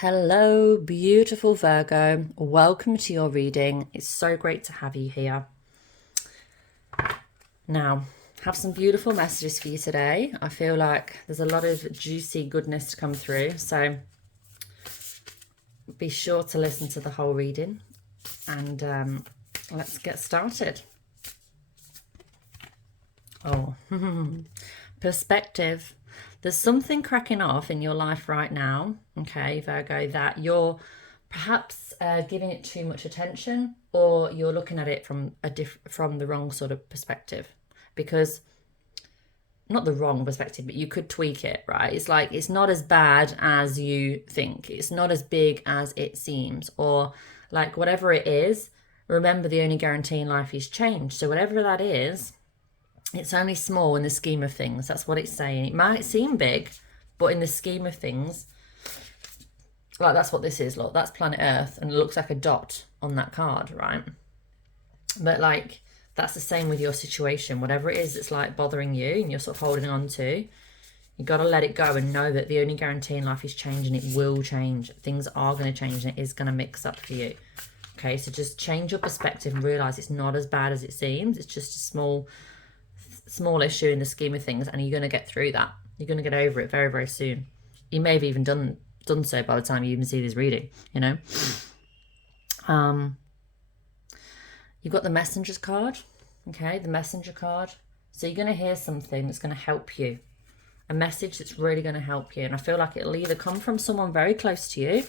Hello, beautiful Virgo. Welcome to your reading. It's so great to have you here. Now, have some beautiful messages for you today. I feel like there's a lot of juicy goodness to come through, so be sure to listen to the whole reading and let's get started. Oh, perspective. There's something cracking off in your life right now, okay, Virgo, that you're perhaps giving it too much attention, or you're looking at it from the wrong sort of perspective. Because not the wrong perspective, but you could tweak it, right? It's like it's not as bad as you think. It's not as big as it seems, or like whatever it is. Remember, the only guarantee in life is change. So whatever that is, it's only small in the scheme of things. That's what it's saying. It might seem big, but in the scheme of things, like that's what this is. Look, that's planet Earth, and it looks like a dot on that card, right? But like that's the same with your situation. Whatever it is that's like bothering you and you're sort of holding on to, you got to let it go and know that the only guarantee in life is change, and it will change. Things are going to change, and it is going to mix up for you. Okay, so just change your perspective and realize it's not as bad as it seems. It's just a small issue in the scheme of things, and you're going to get through that. You're going to get over it very, very soon. You may have even done so by the time you even see this reading, you know. You've got the messenger's card, okay, the messenger card. So you're going to hear something that's going to help you, a message that's really going to help you. And I feel like it'll either come from someone very close to you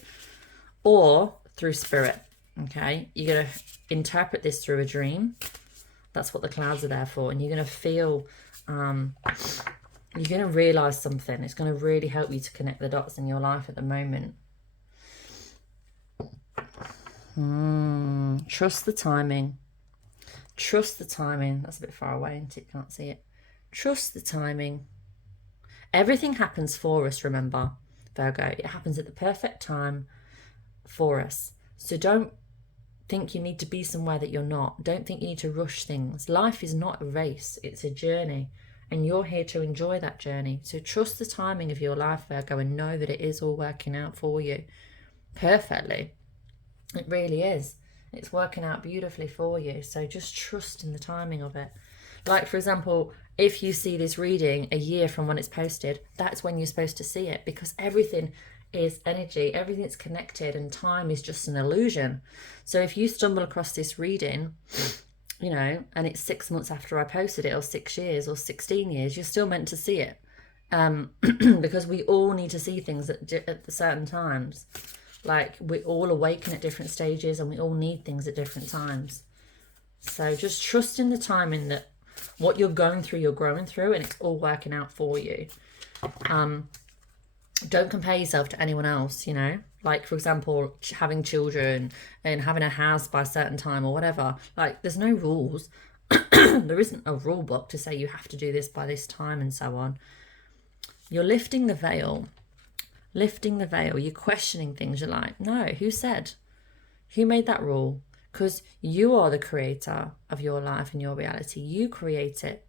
or through spirit, okay. You're going to interpret this through a dream. That's what the clouds are there for. And you're going to feel, you're going to realize something. It's going to really help you to connect the dots in your life at the moment. Trust the timing. Trust the timing. That's a bit far away, isn't it? You can't see it. Trust the timing. Everything happens for us, remember, Virgo. It happens at the perfect time for us. So don't think you need to be somewhere that you're not. Don't think you need to rush things. Life is not a race, it's a journey, and you're here to enjoy that journey. So trust the timing of your life, Virgo, and know that it is all working out for you perfectly. It really is. It's working out beautifully for you. So just trust in the timing of it. Like, for example, if you see this reading a year from when it's posted, that's when you're supposed to see it, because everything is energy, everything's connected, and time is just an illusion. So if you stumble across this reading, you know, and it's 6 months after I posted it, or 6 years, or 16 years, you're still meant to see it, because we all need to see things at certain times. Like, we all awaken at different stages, and we all need things at different times. So just trust in the timing that what you're going through, you're growing through, and it's all working out for you. Don't compare yourself to anyone else, you know. Like, for example, having children and having a house by a certain time or whatever. Like, there's no rules. There isn't a rule book to say you have to do this by this time and so on. You're lifting the veil. Lifting the veil. You're questioning things. You're like, no, who said? Who made that rule? Because you are the creator of your life and your reality. You create it.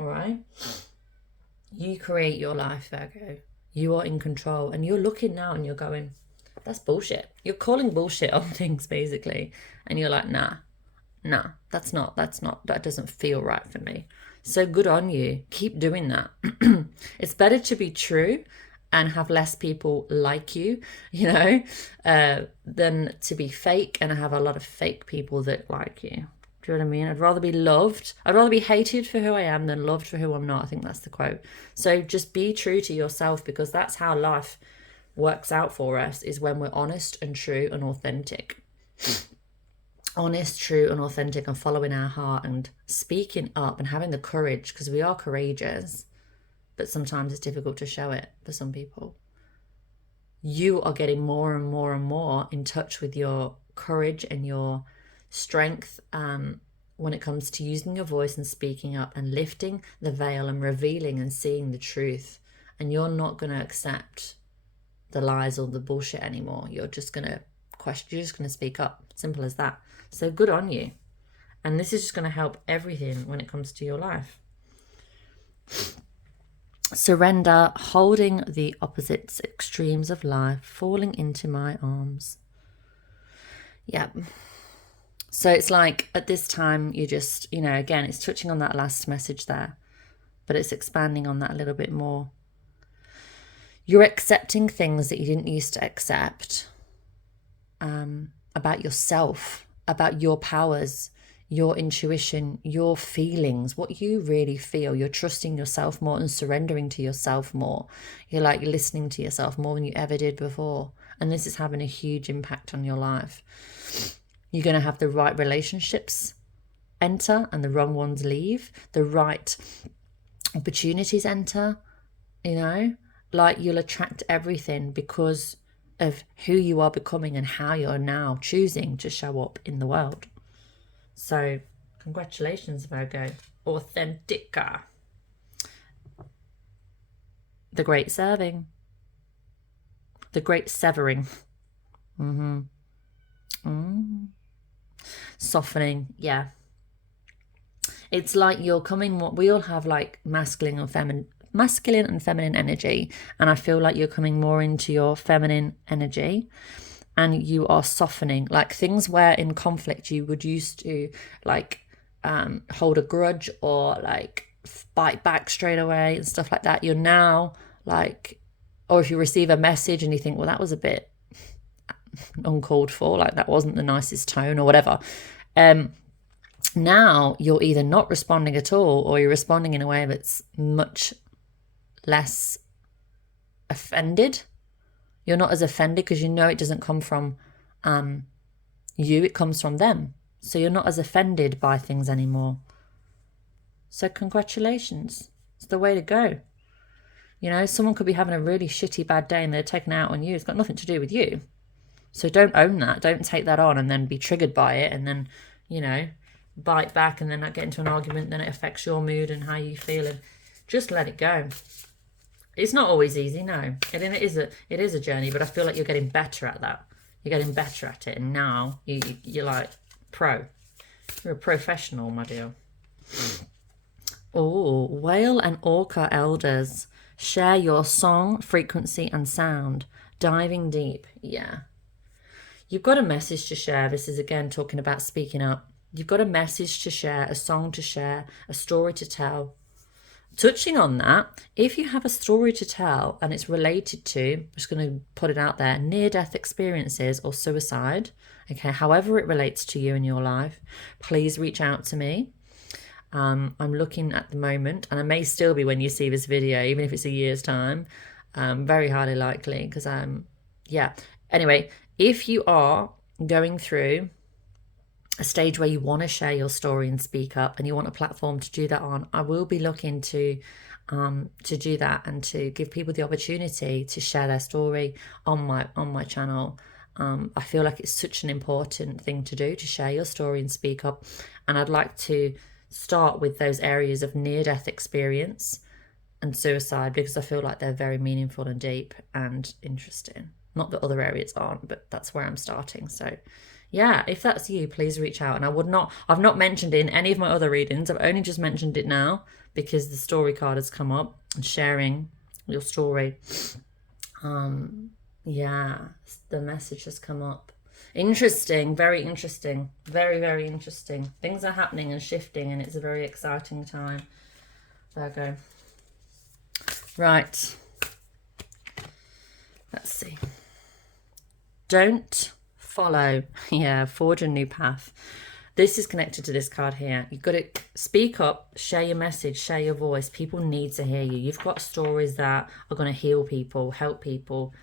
All right? You create your life, Virgo. You are in control, and you're looking now and you're going, that's bullshit. You're calling bullshit on things, basically. And you're like, nah, that doesn't feel right for me. So good on you. Keep doing that. It's better to be true and have less people like you, you know, than to be fake and have a lot of fake people that like you. Do you know what I mean? I'd rather be loved. I'd rather be hated for who I am than loved for who I'm not. I think that's the quote. So just be true to yourself, because that's how life works out for us, is when we're honest and true and authentic. Honest, true and authentic, and following our heart and speaking up and having the courage, because we are courageous, but sometimes it's difficult to show it for some people. You are getting more and more and more in touch with your courage and your strength when it comes to using your voice and speaking up and lifting the veil and revealing and seeing the truth. And you're not going to accept the lies or the bullshit anymore. You're just going to question. You're just going to speak up. Simple as that. So good on you. And this is just going to help everything when it comes to your life. Surrender, holding the opposite extremes of life, falling into my arms. Yep. So it's like at this time, you just, you know, again, it's touching on that last message there, but it's expanding on that a little bit more. You're accepting things that you didn't used to accept about yourself, about your powers, your intuition, your feelings, what you really feel. You're trusting yourself more and surrendering to yourself more. You're like listening to yourself more than you ever did before. And this is having a huge impact on your life. You're going to have the right relationships enter and the wrong ones leave. The right opportunities enter, you know, like you'll attract everything because of who you are becoming and how you're now choosing to show up in the world. So congratulations, Virgo. Authentica. The great serving. The great severing. Softening. Yeah. It's like you're coming, we all have like masculine and feminine energy. And I feel like you're coming more into your feminine energy. And you are softening, like things where in conflict you would used to like hold a grudge or like bite back straight away and stuff like that. You're now like, or if you receive a message and you think, well, that was a bit uncalled for, like that wasn't the nicest tone or whatever. Now you're either not responding at all or you're responding in a way that's much less offended. You're not as offended because you know it doesn't come from you, it comes from them. So you're not as offended by things anymore. So congratulations. It's the way to go. You know, someone could be having a really shitty bad day and they're taking it out on you. It's got nothing to do with you. So don't own that. Don't take that on and then be triggered by it and then, you know, bite back and then not get into an argument. Then it affects your mood and how you feel. And just let it go. It's not always easy, no. It is a journey, but I feel like you're getting better at that. You're getting better at it, and now you're like pro. You're a professional, my dear. Oh, whale and orca elders. Share your song, frequency, and sound. Diving deep, yeah. You've got a message to share. This is again talking about speaking up. You've got a message to share, a song to share, a story to tell. Touching on that, if you have a story to tell and it's related to, I'm just going to put it out there, near-death experiences or suicide, okay, however it relates to you in your life, please reach out to me. I'm looking at the moment, and I may still be when you see this video, even if it's a year's time, very highly likely, because yeah. Anyway, if you are going through a stage where you want to share your story and speak up and you want a platform to do that on, I will be looking to do that and to give people the opportunity to share their story on my channel. I feel like it's such an important thing to do, to share your story and speak up. And I'd like to start with those areas of near-death experience and suicide because I feel like they're very meaningful and deep and interesting. Not that other areas aren't, but that's where I'm starting. So yeah, if that's you, please reach out. And I've not mentioned it in any of my other readings. I've only just mentioned it now because the story card has come up and sharing your story. Yeah, the message has come up. Interesting, very interesting, very, very interesting. Things are happening and shifting and it's a very exciting time. Virgo. Right. Let's see. Don't follow, forge a new path. This is connected to this card here. You've got to speak up, share your message, share your voice. People need to hear you. You've got stories that are going to heal people, help people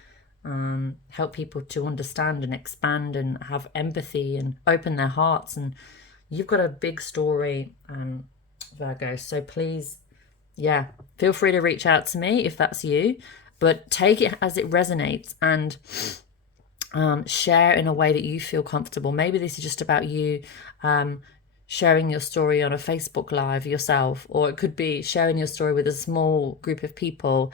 to understand and expand and have empathy and open their hearts. And you've got a big story, Virgo. So please, feel free to reach out to me if that's you, but take it as it resonates and share in a way that you feel comfortable. Maybe this is just about you sharing your story on a Facebook Live yourself, or it could be sharing your story with a small group of people,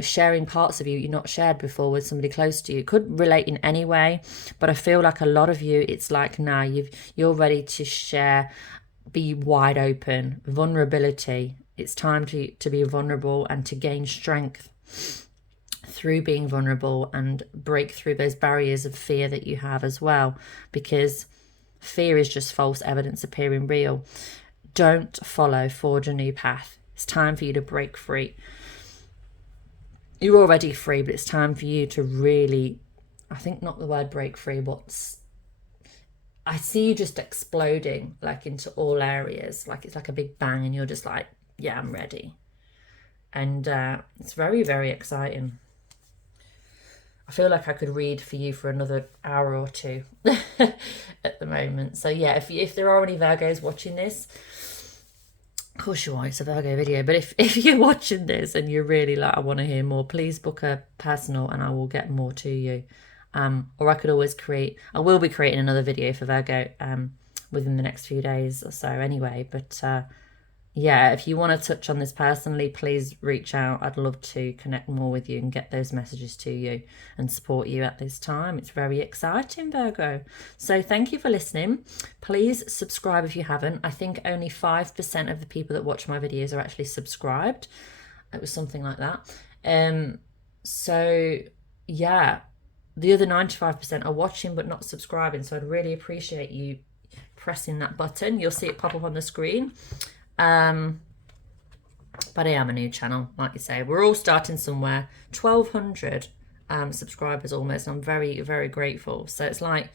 sharing parts of you you've not shared before with somebody close to you. It could relate in any way, but I feel like a lot of you, it's like now you're ready to share, be wide open, vulnerability, It's time to be vulnerable and to gain strength through being vulnerable and break through those barriers of fear that you have as well, because fear is just false evidence appearing real. Don't follow, forge a new path. It's time for you to break free. You're already free, but it's time for you to really, I think not the word break free, but I see you just exploding like into all areas. Like it's like a big bang and you're just like, yeah, I'm ready. And it's very, very exciting. I feel like I could read for you for another hour or two at the moment. So yeah, if there are any Virgos watching this, of course you are, it's a Virgo video, but if you're watching this and you're really like, I want to hear more, please book a personal and I will get more to you. Or I could always I will be creating another video for Virgo within the next few days or so anyway. But yeah, if you want to touch on this personally, please reach out. I'd love to connect more with you and get those messages to you and support you at this time. It's very exciting, Virgo. So thank you for listening. Please subscribe if you haven't. I think only 5% of the people that watch my videos are actually subscribed. It was something like that. So yeah, the other 95% are watching but not subscribing. So I'd really appreciate you pressing that button. You'll see it pop up on the screen. But I am a new channel, like you say. We're all starting somewhere. 1,200 subscribers almost. I'm very, very grateful. So it's like,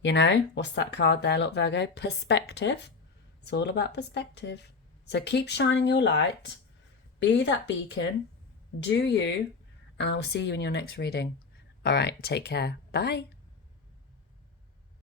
you know, what's that card there? Look, Virgo, perspective. It's all about perspective. So keep shining your light. Be that beacon. Do you. And I will see you in your next reading. All right, take care. Bye.